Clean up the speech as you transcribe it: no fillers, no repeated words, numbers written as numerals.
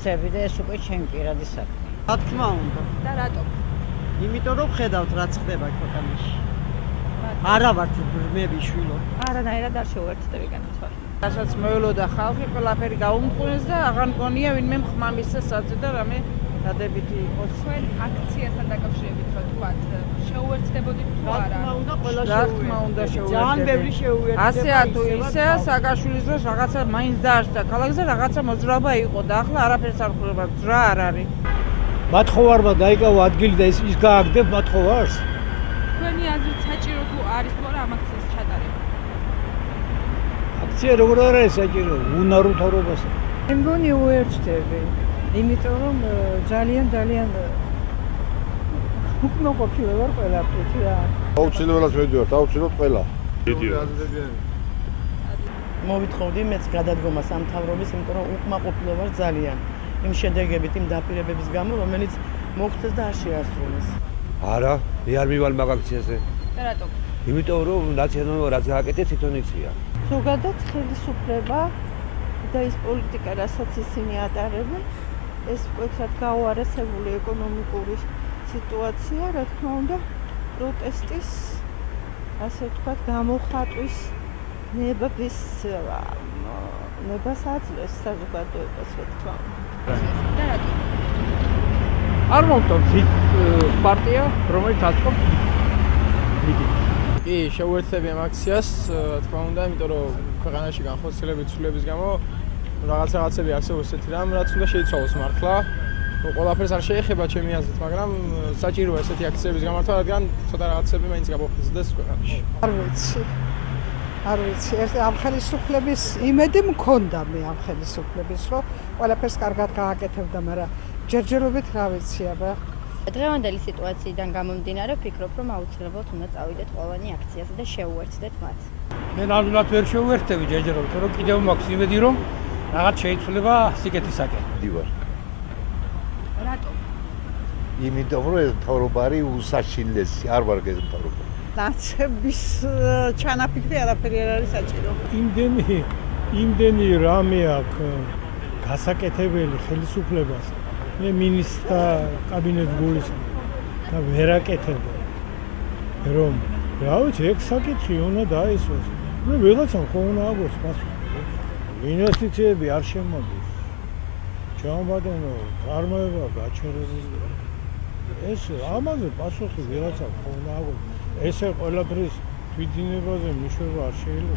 მისცემი და ეს უკვე ჩემი პირადი საქმე. რა თქმა უნდა. და რატომ? იმიტომ რომ ხედავთ რაც ხდება ქვეყანაში. არა ვართ მე შვილო. არანაირად არ შევერთდები განაცხადი. რასაც მოელოდა ხალხი, ყველაფერი გაუმყურეს და აღარ მგონია ვინმე ხმამისზე საძე და რამე დადებითი იყოს. თქვენ აქციასთან დაკავშირებით რა თქვათ, შეუერთდებოდით თუ არა? რა თქმა უნდა, ყველა რა თქმა უნდა შეუერთდება. ძალიან ბევრი შეუერთდება. ასეა თუ ისეა, სააკაშვილის დროს რაღაცა მაინც დაარსდა ქალაქზე, რაღაცა მოძრაობა იყო და ახლა არაფერს არ ხდება, ძრა არ არის. მათხოვარმა დაიკავა ადგილი და ის გააგდებ მათხოვარს. თქვენი აზრით საჭირო თუ არის თუ არა ამ აქციის ჩატარება? აქცია როგორ არის საჭირო? უნარო თაურობას. მე მგონი უერთდები. იმიტომ რომ ძალიან უკმაყოფილება ვარ ყველაფრით რა. აუცილებლად მივიდივართ, აუცილებლად ყველა. მოვითხოვდი მეც გადადგომას ამ მთავრობის, იმიტომ რომ უკმაყოფილება ვარ ძალიან. იმ შედეგებით, იმ დაპირებების გამო, რომელიც მოხდეს და არ შეასრულეს. არა, მე არ მივალ მაგ აქციაზე. და რატომ? იმიტომ რომ ნაციონალურმა რაც გააკეთე თვითონ იცია. ზოგადად ხელისუფლება და ის პოლიტიკა, რასაც ისინი ატარებენ, ეს მკვეთრად გაუარესებული ეკონომიკური სიტუაცია, რა თქმა უნდა, პროტესტის, ასე ვთქვათ, გამოხატვის ნებას აძლევს საზოგადოებას, რა თქმა უნდა. და რატომ? არ მომწონს ის პარტია, რომელიც აწყობს მიტინგს. კი, შეუერთდები ამ აქციას, რა თქმა უნდა, იმიტომ რომ ქვეყანაში განხორციელების ცვლილების გამო რაღაცები არსებობს ესეთი რამ, რაც უნდა შეიცვალოს მართლა. ყველაფერს არ შეეხება ჩემი აზრით, მაგრამ საჭიროა ესეთი აქციების გამართვა, რადგან ცოტა რაღაცები მაინც გამოფხიზდეს ქვეყანაში. არ ვიცი, ამ ხელისუფლების იმედი მქონდა მე ამ ხელისუფლების, რომ ყველაფერს კარგად გააკეთებდა, მაგრამ ჯერჯერობით რა ვიცი, აბა. დღევანდელი სიტუაციიდან გამომდინარე, ვფიქრობ, რომ აუცილებლად უნდა წავიდეთ ყოველანი აქციაზე და შეუერთდეთ მათ. მე ნამდვილად ვერ შეუერთდები ჯერჯერობით, რომ კიდევ მაქვს იმედი, რომ რაღაც შეიცვლება სიკეთისაკენ. დივარ. რატომ? იმიტომ რომ ეს მთავრობა არის უსაშინლესი, არ ვარ ეს მთავრობა. ნაცების ჩანაფიქრი არაფერი არ არის საჭირო. იმდენი რამე აქვს გასაკეთებელი ხელისუფლებას. მე მინისტრთა კაბინეტს გულისხმობ და ვერ აკეთებდა. რომ რა ვიცი, ეგ საკითხი უნდა დაისვას. მე ვიღაცამ ხო უნდა აგოს პასუხი. ინვესტიციები არ შემოდის. ჩამბადენო, წარმოება გაჩერებული. ეს ამაზე პასუხი ვიღაცამ ხო უნდა აგოს. ესე ყველაფრის თვითდინებაზე მიშვება არ შეიძლება.